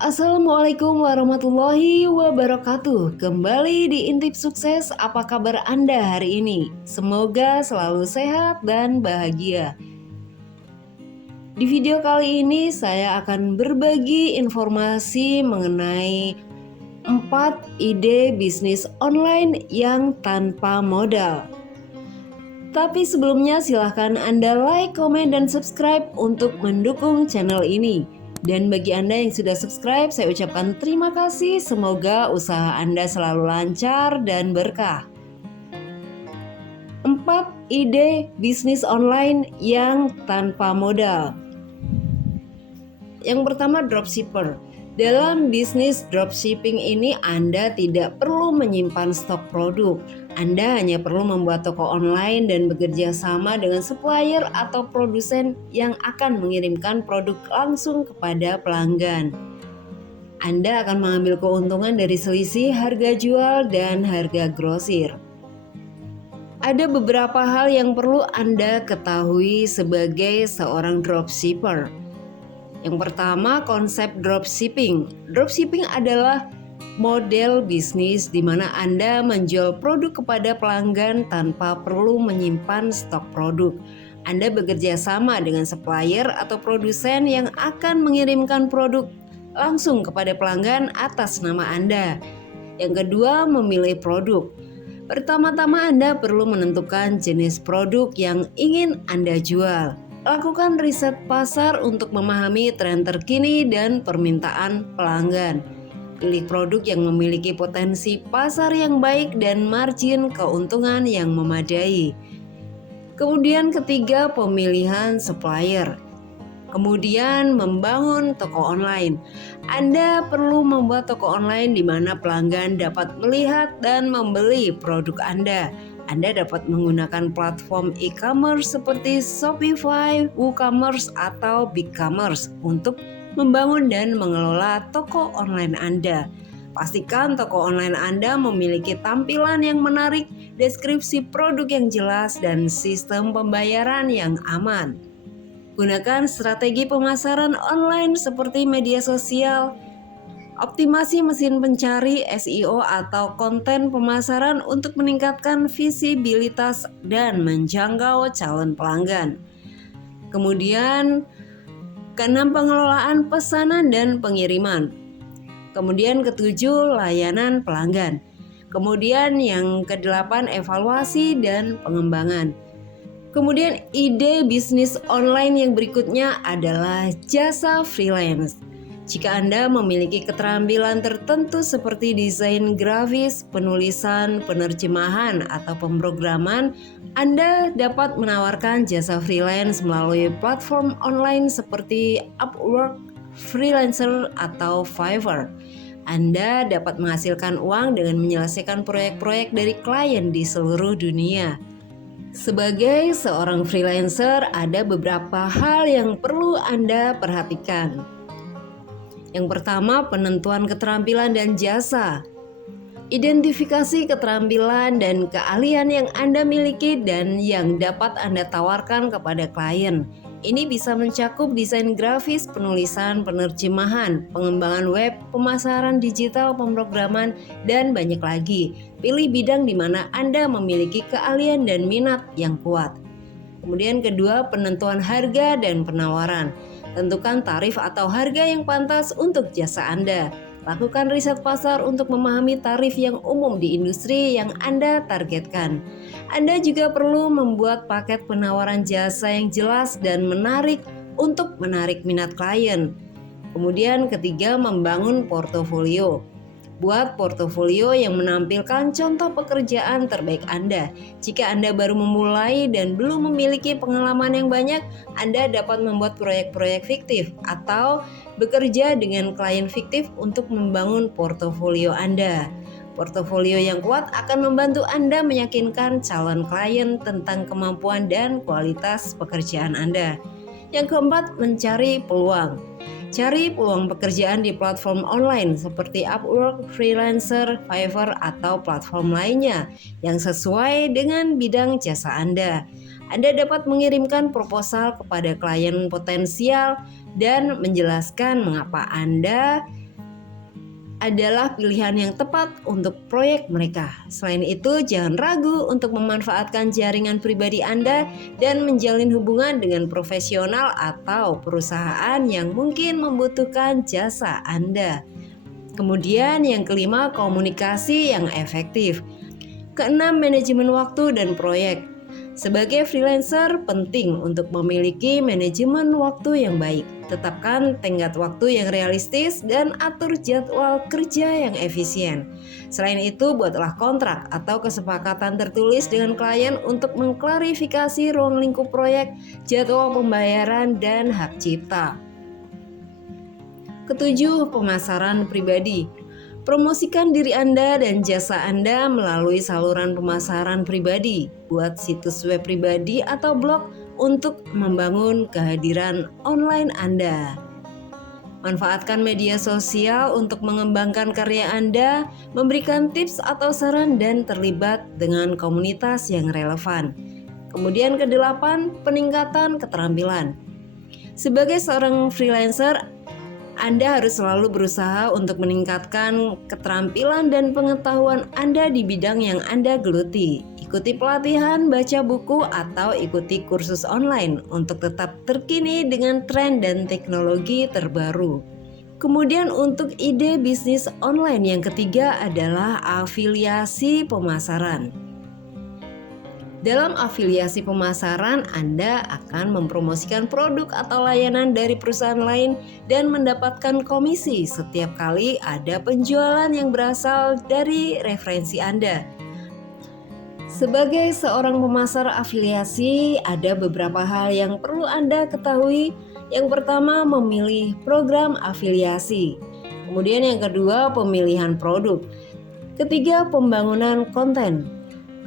Assalamualaikum warahmatullahi wabarakatuh. Kembali di Intip Sukses. Apa kabar Anda hari ini? Semoga selalu sehat dan bahagia. Di video kali ini saya akan berbagi informasi mengenai 4 ide bisnis online yang tanpa modal. Tapi sebelumnya silahkan Anda like, komen, dan subscribe untuk mendukung channel ini. Dan bagi Anda yang sudah subscribe, saya ucapkan terima kasih. Semoga usaha Anda selalu lancar dan berkah. 4 ide bisnis online yang tanpa modal. Yang pertama, dropshipper. Dalam bisnis dropshipping ini Anda tidak perlu menyimpan stok produk. Anda hanya perlu membuat toko online dan bekerja sama dengan supplier atau produsen yang akan mengirimkan produk langsung kepada pelanggan. Anda akan mengambil keuntungan dari selisih harga jual dan harga grosir. Ada beberapa hal yang perlu Anda ketahui sebagai seorang dropshipper. Yang pertama, konsep dropshipping. Dropshipping adalah model bisnis di mana Anda menjual produk kepada pelanggan tanpa perlu menyimpan stok produk. Anda bekerja sama dengan supplier atau produsen yang akan mengirimkan produk langsung kepada pelanggan atas nama Anda. Yang kedua, memilih produk. Pertama-tama Anda perlu menentukan jenis produk yang ingin Anda jual. Lakukan riset pasar untuk memahami tren terkini dan permintaan pelanggan. Pilih produk yang memiliki potensi pasar yang baik dan margin keuntungan yang memadai. Kemudian ketiga, pemilihan supplier. Kemudian membangun toko online. Anda perlu membuat toko online di mana pelanggan dapat melihat dan membeli produk Anda. Anda dapat menggunakan platform e-commerce seperti Shopify, WooCommerce, atau BigCommerce untuk membangun dan mengelola toko online Anda. Pastikan toko online Anda memiliki tampilan yang menarik, deskripsi produk yang jelas, dan sistem pembayaran yang aman. Gunakan strategi pemasaran online seperti media sosial, optimasi mesin pencari SEO atau konten pemasaran untuk meningkatkan visibilitas dan menjangkau calon pelanggan. Kemudian, keenam, pengelolaan pesanan dan pengiriman. Kemudian ketujuh, layanan pelanggan. Kemudian yang kedelapan, evaluasi dan pengembangan. Kemudian ide bisnis online yang berikutnya adalah jasa freelance. Jika Anda memiliki keterampilan tertentu seperti desain grafis, penulisan, penerjemahan, atau pemrograman, Anda dapat menawarkan jasa freelance melalui platform online seperti Upwork, Freelancer, atau Fiverr. Anda dapat menghasilkan uang dengan menyelesaikan proyek-proyek dari klien di seluruh dunia. Sebagai seorang freelancer, ada beberapa hal yang perlu Anda perhatikan. Yang pertama, penentuan keterampilan dan jasa. Identifikasi keterampilan dan keahlian yang Anda miliki dan yang dapat Anda tawarkan kepada klien. Ini bisa mencakup desain grafis, penulisan, penerjemahan, pengembangan web, pemasaran digital, pemrograman, dan banyak lagi. Pilih bidang di mana Anda memiliki keahlian dan minat yang kuat. Kemudian kedua, penentuan harga dan penawaran. Tentukan tarif atau harga yang pantas untuk jasa Anda. Lakukan riset pasar untuk memahami tarif yang umum di industri yang Anda targetkan. Anda juga perlu membuat paket penawaran jasa yang jelas dan menarik untuk menarik minat klien. Kemudian ketiga, membangun portofolio. Buat portofolio yang menampilkan contoh pekerjaan terbaik Anda. Jika Anda baru memulai dan belum memiliki pengalaman yang banyak, Anda dapat membuat proyek-proyek fiktif atau bekerja dengan klien fiktif untuk membangun portofolio Anda. Portofolio yang kuat akan membantu Anda meyakinkan calon klien tentang kemampuan dan kualitas pekerjaan Anda. Yang keempat, mencari peluang. Cari peluang pekerjaan di platform online seperti Upwork, Freelancer, Fiverr, atau platform lainnya yang sesuai dengan bidang jasa Anda. Anda dapat mengirimkan proposal kepada klien potensial dan menjelaskan mengapa Anda adalah pilihan yang tepat untuk proyek mereka. Selain itu, jangan ragu untuk memanfaatkan jaringan pribadi Anda dan menjalin hubungan dengan profesional atau perusahaan yang mungkin membutuhkan jasa Anda. Kemudian yang kelima, komunikasi yang efektif. Keenam, manajemen waktu dan proyek. Sebagai freelancer, penting untuk memiliki manajemen waktu yang baik. Tetapkan tenggat waktu yang realistis dan atur jadwal kerja yang efisien. Selain itu, buatlah kontrak atau kesepakatan tertulis dengan klien untuk mengklarifikasi ruang lingkup proyek, jadwal pembayaran, dan hak cipta. Ketujuh, pemasaran pribadi. Promosikan diri Anda dan jasa Anda melalui saluran pemasaran pribadi. Buat situs web pribadi atau blog untuk membangun kehadiran online Anda. Manfaatkan media sosial untuk mengembangkan karya Anda, memberikan tips atau saran, dan terlibat dengan komunitas yang relevan. Kemudian kedelapan, peningkatan keterampilan. Sebagai seorang freelancer, Anda harus selalu berusaha untuk meningkatkan keterampilan dan pengetahuan Anda di bidang yang Anda geluti. Ikuti pelatihan, baca buku, atau ikuti kursus online untuk tetap terkini dengan tren dan teknologi terbaru. Kemudian untuk ide bisnis online yang ketiga adalah afiliasi pemasaran. Dalam afiliasi pemasaran, Anda akan mempromosikan produk atau layanan dari perusahaan lain dan mendapatkan komisi setiap kali ada penjualan yang berasal dari referensi Anda. Sebagai seorang pemasar afiliasi, ada beberapa hal yang perlu Anda ketahui. Yang pertama, memilih program afiliasi. Kemudian yang kedua, pemilihan produk. Ketiga, pembangunan konten.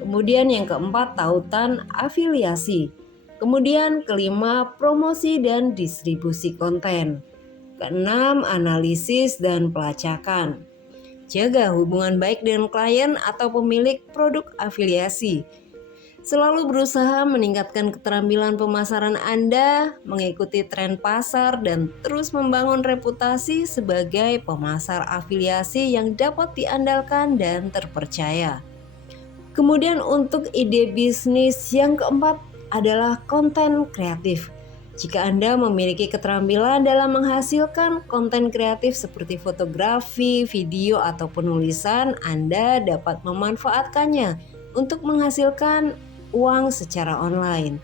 Kemudian yang keempat, tautan afiliasi. Kemudian kelima, promosi dan distribusi konten. Keenam, analisis dan pelacakan. Jaga hubungan baik dengan klien atau pemilik produk afiliasi. Selalu berusaha meningkatkan keterampilan pemasaran Anda, mengikuti tren pasar, dan terus membangun reputasi sebagai pemasar afiliasi yang dapat diandalkan dan terpercaya. Kemudian untuk ide bisnis yang keempat adalah konten kreatif. Jika Anda memiliki keterampilan dalam menghasilkan konten kreatif seperti fotografi, video, atau penulisan, Anda dapat memanfaatkannya untuk menghasilkan uang secara online.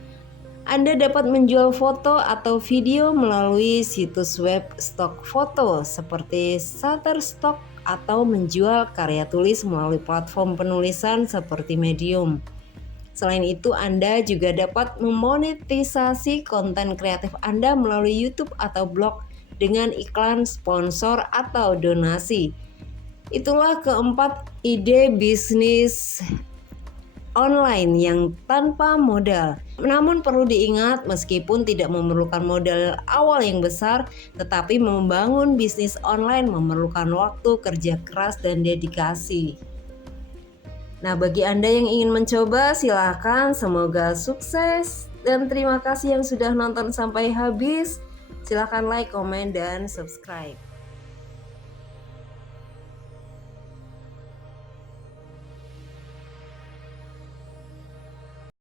Anda dapat menjual foto atau video melalui situs web stok foto seperti Shutterstock atau menjual karya tulis melalui platform penulisan seperti Medium. Selain itu, Anda juga dapat memonetisasi konten kreatif Anda melalui YouTube atau blog dengan iklan, sponsor, atau donasi. Itulah keempat ide bisnis online yang tanpa modal. Namun perlu diingat, meskipun tidak memerlukan modal awal yang besar, tetapi membangun bisnis online memerlukan waktu, kerja keras, dan dedikasi. Nah, bagi Anda yang ingin mencoba, silakan, semoga sukses, dan terima kasih yang sudah nonton sampai habis. Silakan like, komen, dan subscribe.